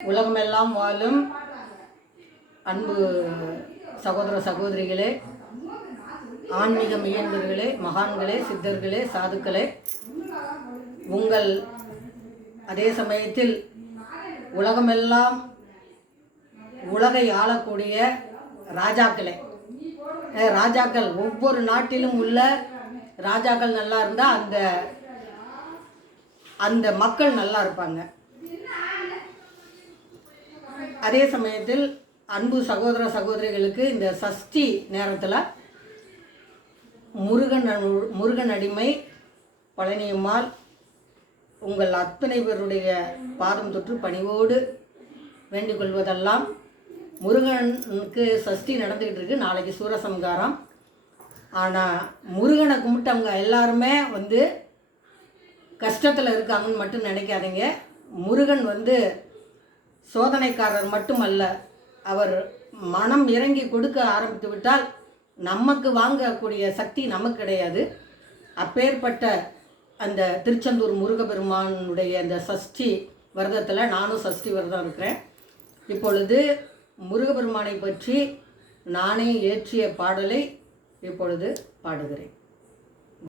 உலகமெல்லாம் வாழும் அன்பு சகோதர சகோதரிகளே, ஆன்மீக மெய்யன்பர்களே, மகான்களே, சித்தர்களே, சாதுக்களே, உங்கள் அதே சமயத்தில் உலகமெல்லாம் உலகை ஆளக்கூடிய ராஜாக்கள் ஒவ்வொரு நாட்டிலும் உள்ள ராஜாக்கள் நல்லா இருந்தால் அந்த மக்கள் நல்லா இருப்பாங்க. அதே சமயத்தில் அன்பு சகோதர சகோதரிகளுக்கு இந்த சஷ்டி நேரத்தில் முருகன் அடிமை பழனியம்மாள் உங்கள் அத்தனை பேருடைய பாதம் தொற்று பணிவோடு வேண்டிக் கொள்வதெல்லாம், முருகனுக்கு சஷ்டி நடந்துக்கிட்டு இருக்கு. நாளைக்கு சூரசம்காரம். ஆனால் முருகனை கும்பிட்டவங்க எல்லாருமே கஷ்டத்தில் இருக்காங்கன்னு மட்டும் நினைக்காதீங்க. முருகன் சோதனைக்காரர் மட்டுமல்ல, அவர் மனம் இறங்கி கொடுக்க ஆரம்பித்து விட்டால் நமக்கு வாங்கக்கூடிய சக்தி நமக்கு கிடையாது. அப்பேற்பட்ட அந்த திருச்செந்தூர் முருகப்பெருமானுடைய அந்த சஷ்டி விரதத்தில் நானும் சஷ்டி விரதம் இருக்கிறேன். இப்பொழுது முருகப்பெருமானை பற்றி நானே இயற்றிய பாடலை இப்பொழுது பாடுகிறேன்.